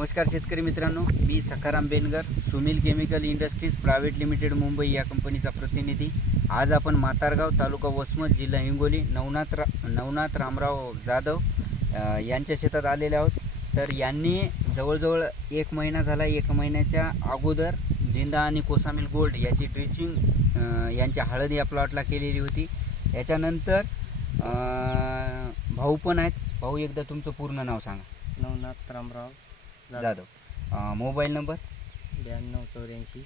नमस्कार शेतकरी मित्रांनो, मी Sakharam Bengar, Sunil chemical industries private limited Mumbai या कंपनीचा प्रतिनिधी। आज आपण मातारगाव तालुका वसमत जिल्हा हिंगोली नवनाथ रामराव जाधव यांच्या शेतात आलेले आहोत। तर यांनी जवळजवळ 1 महिना झाला, 1 महिन्याच्या अगोदर जिंदा आणि कोसामिल गोल्ड याची ड्रिचिंग यांच्या हळद या प्लॉटला केलेली होती। याच्यानंतर भाऊ पण आहेत। भाऊ, एकदा तुमचं पूर्ण नाव सांगा। Navnath Ramrao Jadhav, mobile number 9284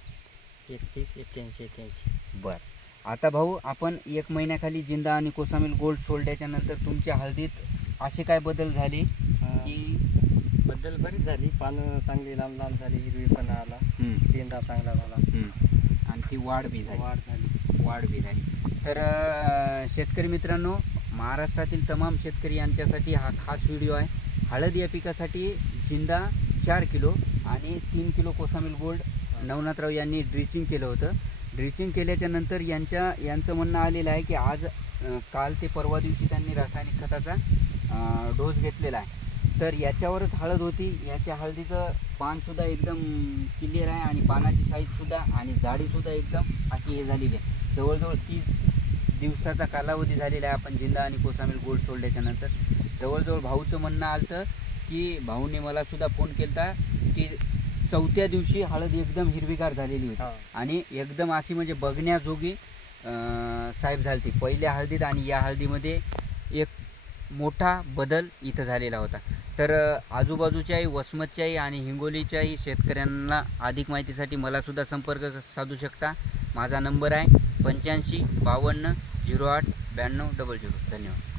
31 81 81। बर, आता भाऊ, आपण 1 महिन्याखाली जिंदा आणि कोसामिल गोल्ड सोडल्याच्या नंतर तुमच्या हळदीत असे काय बदल झाले की? बदल बरीच झाली, पानं चांगली लांब लांब झाली, हिरवीपणा आला, पेंदा चांगला झाला आणि ती वाढ बी झाली। तर शेतकरी मित्रांनो, महाराष्ट्रातील तमाम शेतकरी यांच्यासाठी हा खास व्हिडिओ आहे। हळद या पिकासाठी जिंदा 4 किलो आणि 3 किलो कोसामिल गोल्ड नवनाथराव यांनी ड्रिचिंग केलं होतं। ड्रिचिंग केल्याच्या नंतर यांचं म्हणणं आलेलं आहे की काल ते परवा दिवशी त्यांनी रासायनिक खताचा डोस घेतलेला आहे। तर याच्यावरच हळद होती। याच्या हळदीचं पानसुद्धा एकदम क्लिअर आहे आणि पानाची साईजसुद्धा आणि जाडीसुद्धा एकदम अशी हे झालेली आहे। जवळजवळ 30 दिवसाचा कालावधी झालेला आहे आपण जिंदा आणि कोसामिल गोल्ड सोडल्याच्या नंतर। जवळजवळ भाऊचं म्हणणं आलं की भाऊने मला सुद्धा फोन केला की 4थ्या दिवशी हळद एकदम हिरवीगार झालेली होती आणि एकदम अशी म्हणजे बघण्याजोगी साहेब झाली ती। पहिल्या हळदीत आणि या हळदीमध्ये एक मोठा बदल इथं झालेला होता। तर आजूबाजूच्याही, वसमतच्याही आणि हिंगोलीच्याही शेतकऱ्यांना अधिक माहितीसाठी मला सुद्धा संपर्क साधू शकता। माझा नंबर आहे 85 52 08 92 00। धन्यवाद।